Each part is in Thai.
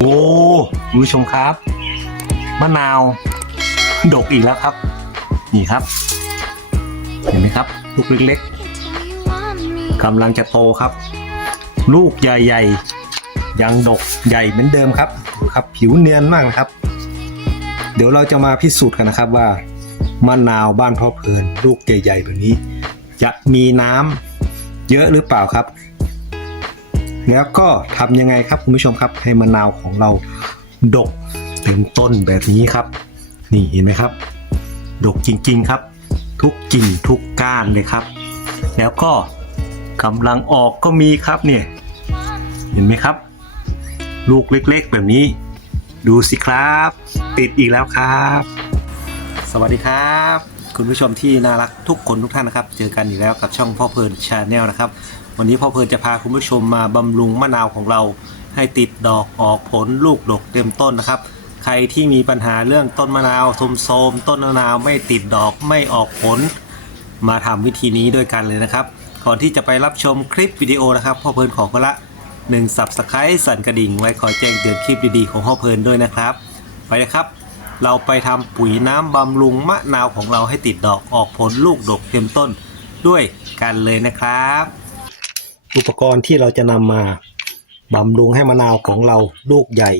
โอ้คุณผู้ชมครับ มะนาว ดกอีกแล้วครับ นี่ครับ เห็นไหมครับ ลูกเล็กๆกำลังจะโตครับ ลูกใหญ่ๆ ยังดกใหญ่เหมือนเดิมครับครับ ผิวเนียนมากนะครับ เดี๋ยวเราจะมาพิสูจน์กันนะครับว่ามะนาวบ้านพ่อเพลิน ลูกใหญ่ๆแบบนี้ จะมีน้ำเยอะหรือเปล่าครับ แล้วก็ทำยังไงครับคุณผู้ชมครับ ให้มะนาวของเราดกเต็มต้นแบบนี้ครับ นี่เห็นไหมครับ ดกจริงๆครับ ทุกกิ่งทุกก้านเลยครับ แล้วก็กำลังออกก็มีครับเนี่ยเห็นไหมครับ ลูกเล็กๆ แบบนี้ ดูสิครับ ติดอีกแล้วครับ สวัสดีครับ คุณผู้ชมที่น่ารักทุกคนทุกท่านนะครับ เจอกันอีกแล้วกับช่องพ่อเพลินชาแนลนะครับ วันนี้พ่อเพลินจะพาคุณผู้ชมมาบำรุงมะนาวของเรา ให้ติดดอกออกผลลูกดกเต็มต้นนะครับ ใครที่มีปัญหาเรื่องต้นมะนาวโทรมต้นมะนาวไม่ติดดอกไม่ออกผล มาทำวิธีนี้ด้วยกันเลยนะครับ ก่อนที่จะไปรับชมคลิปวิดีโอนะครับพ่อเพลินขอคนละหนึ่งสับสไครต์สั่นกระดิ่งไว้คอยแจ้งเตือนคลิปดีๆของพ่อเพลินด้วยนะครับ ไปเลยครับ เราไปทำปุ๋ยน้ำบำรุงมะนาวของเราให้ติดดอกออกผลลูกดกเต็มต้นด้วยกันเลยนะครับ อุปกรณ์ที่เราจะนำมาบำรุงให้มะนาวของเราลูกใหญ่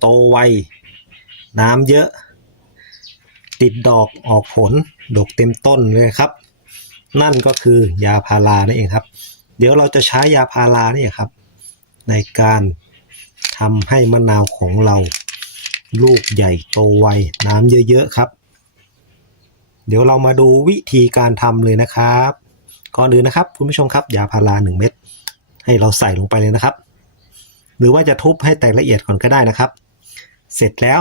โตไว น้ำเยอะ ติดดอกออกผลดกเต็มต้นเลยครับ นั่นก็คือยาพารานั่นเองครับ เดี๋ยวเราจะใช้ยาพารานี่ครับ ในการทำให้มะนาวของเรา ลูกใหญ่โตไวน้ำเยอะๆครับ เดี๋ยวเรามาดูวิธีการทำเลยนะครับ ก่อนอื่นนะครับ คุณผู้ชมครับยาพาราหนึ่งเม็ดให้เราใส่ลงไปเลยนะครับ หรือว่าจะทุบให้แตกละเอียดก่อนก็ได้นะครับ เสร็จแล้ว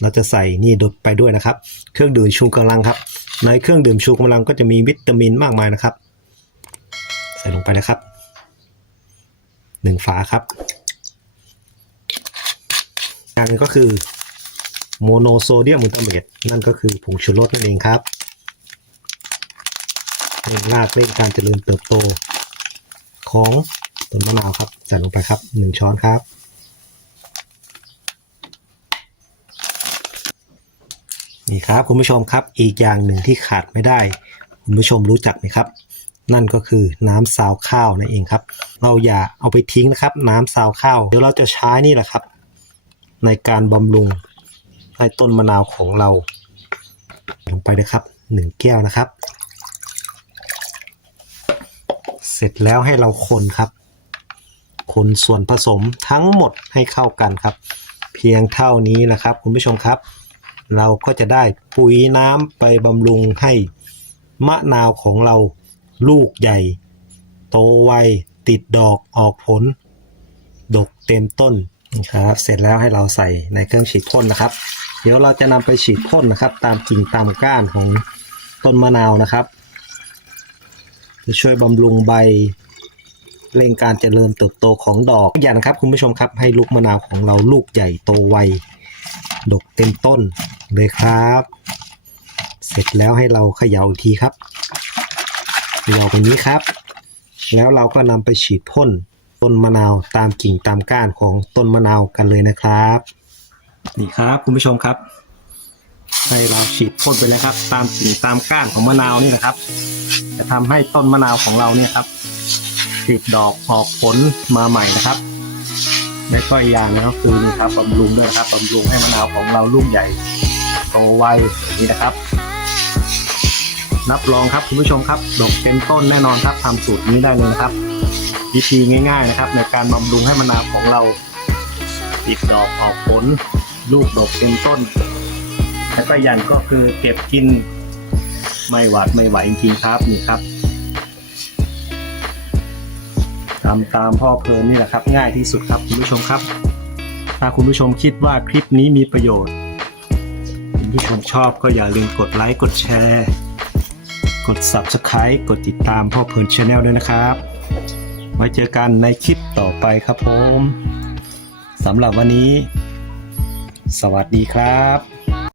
เราจะใส่นี่ดดไปด้วยนะครับ เครื่องดื่มชูกำลังครับ ในเครื่องดื่มชูกำลังก็จะมีวิตามินมากมายนะครับ ใส่ลงไปนะครับหนึ่งฝาครับอย่างนึงก็คือ โมโนโซเดียมมูตาเมตนั่นก็คือผงชูรสนั่นเองครับเร่งรากเร่งการเจริญเติบโต ของต้นมะนาวครับใส่ลงไปครับหนึ่งช้อนครับ นี่ครับคุณผู้ชมครับอีกอย่างหนึ่งที่ขาดไม่ได้ คุณผู้ชมรู้จักไหมครับ นั่นก็คือน้ำซาวข้าวนั่นเองครับ เราอย่าเอาไปทิ้งนะครับ น้ำซาวข้าวเดี๋ยวเราจะใช้นี่แหละครับ ในการบำรุง ให้ต้นมะนาวของเราลงไปเลยครับหนึ่งแก้วนะครับ เสร็จแล้วให้เราคนครับ คนส่วนผสมทั้งหมดให้เข้ากันครับ เพียงเท่านี้นะครับ คุณผู้ชมครับ เราก็จะได้ปุ๋ยน้ำไปบำรุงให้มะนาวของเราลูกใหญ่ โตไวติดดอกออกผล ดกเต็มต้นนะครับ เสร็จแล้วให้เราใส่ในเครื่องฉีดพ่นนะครับ เดี๋ยวเราจะนำไปฉีดพ่นนะครับ ตามกิ่งตามก้านของต้นมะนาวนะครับ จะช่วยบำรุงใบเร่งการเจริญเติบโตของดอกอย่างนครับ คุณผู้ชมครับให้ลูกมะนาวของเราลูกใหญ่โตไวดกเต็มต้นเลยครับ เสร็จแล้วให้เราเขย่าอีกทีครับเขย่าแบบนี้ครับ แล้วเราก็นำไปฉีดพ่นต้นมะนาวตามกิ่งตามก้านของต้นมะนาวกันเลยนะครับ นี่ครับคุณผู้ชมครับให้เราฉีดพ่นไปเลยครับ ตามกิ่งตามก้านของมะนาวนี่นะครับ จะทำให้ต้นมะนาวของเราเนี่ยครับติดดอกออกผลมาใหม่นะครับและก็อีกอย่างนะก็คือนี่ครับบำรุงด้วยครับบำรุงให้มะนาวของเราลูกใหญ่โตไวนี้นะครับรับรองครับคุณผู้ชมครับดอกเต็มต้นแน่นอนครับทำสูตรนี้ได้เลยนะครับ วิธีง่าย ๆนะครับ ในการบำรุงให้มะนาวของเราติดดอกออกผล ลูกดกเต็มต้น และก็ยันก็คือเก็บกิน ไม่หวาดไม่ไหวจริงๆครับนี่ครับทำตามพ่อเพลินนี่แหละครับ ง่ายที่สุดครับคุณผู้ชมครับ ถ้าคุณผู้ชมคิดว่าคลิปนี้มีประโยชน์คุณผู้ชมชอบก็อย่าลืมกดไลค์กดแชร์ กด Subscribe กดติดตามพ่อเพลินชาแนลด้วยนะครับ ไว้เจอกันในคลิปต่อไปครับผมสำหรับวันนี้ สวัสดีครับ